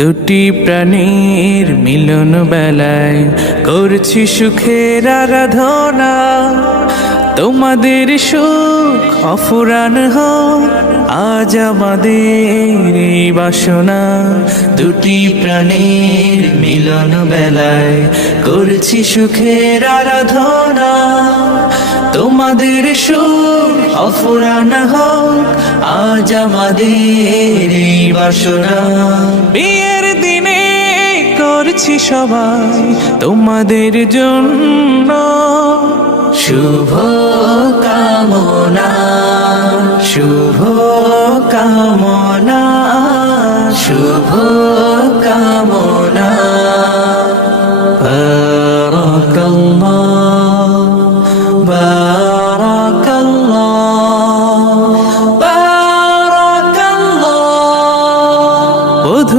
দুটি প্রাণীর মিলন বেলায় করছি সুখের আরাধনা। তোমাদের সুখ অফুরান হোক আজ আমাদের এই বাসনা। দুটি প্রাণীর মিলন বেলায় করছি সুখের আরাধনা। তোমাদের সুখ অফুরান হোক আজ আমাদের এই বাসনা। বিয়ের দিনে করছি সবাই তোমাদের জন্য শুভ কামনা, শুভ কামনা, শুভ কামনা।